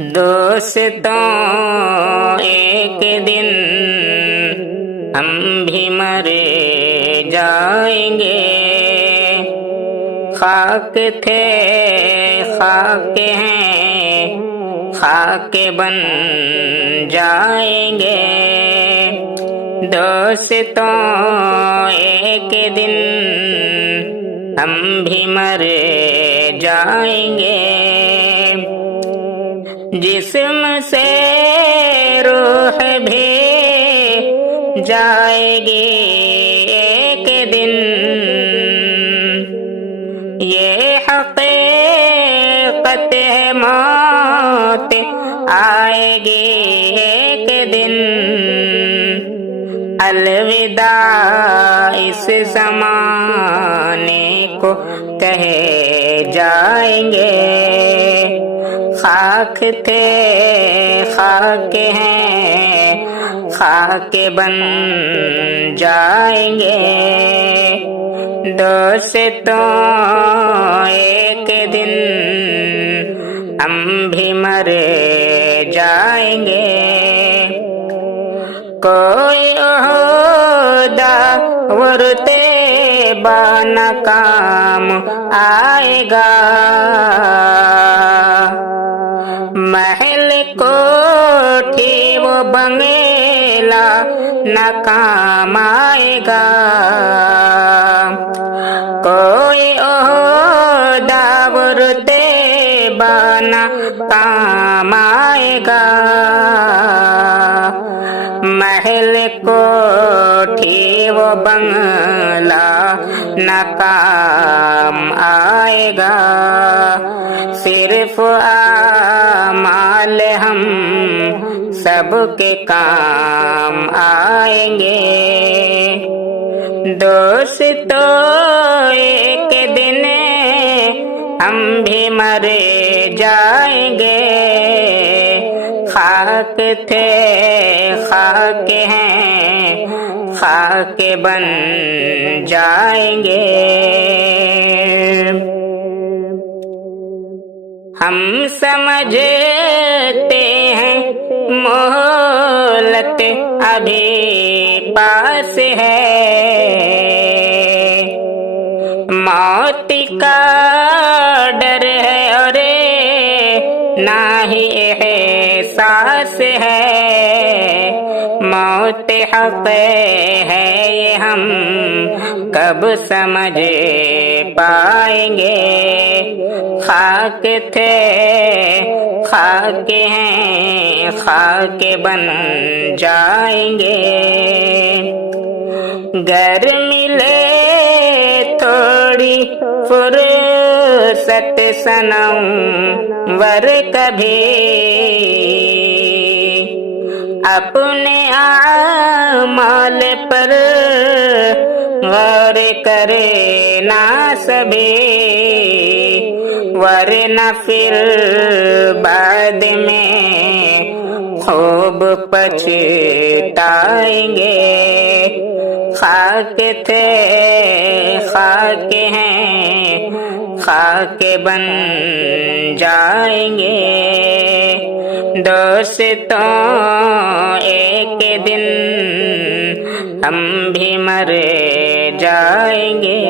دوستوں ایک دن ہم بھی مر جائیں گے، خاک تھے خاک ہیں خاک بن جائیں گے۔ دوستوں ایک دن ہم بھی مر جائیں گے، جسم سے روح بھی جائے گی ایک دن، یہ حقیقت ہے موت آئے گی ایک دن۔ الوداع اس زمانے کو کہے جائیں گے، خاک تھے خاک ہیں خاک بن جائیں گے۔ دوستوں ایک دن ہم بھی مر جائیں گے، کوئی عہدہ ورتے باناکام آئے گا، محل کوٹھی وہ بنگلہ ناکام آئے گا، کوئی عہدہ ورتے باناکام آئے گا، محل کوٹھی وہ بنگلہ ناکام آئے گا، صرف اعمال ہم سب کے کام آئیں گے۔ دوستوں ایک دن ہم بھی مر جائیں گے، خاک تھے خاک ہیں خاک بن جائیں گے۔ ہم سمجھتے ہیں مہلت ابھی پاس ہے، موت کا ڈر ہے اور نہ ہی احساس ہے، موت حق ہے یہ ہم کب سمجھ پائیں گے، خاک تھے خاک ہیں خاک بن جائیں گے۔ گر ملے تھوڑی فرصت صنم ور کبھی، اپنے اعمال پر غور کرنا سبھی، ورنہ پھر بعد میں خوب پچھتائیں گے، خاک تھے خاک ہیں خاک بن جائیں گے۔ دوستوں ایک دن ہم بھی مر جائیں گے۔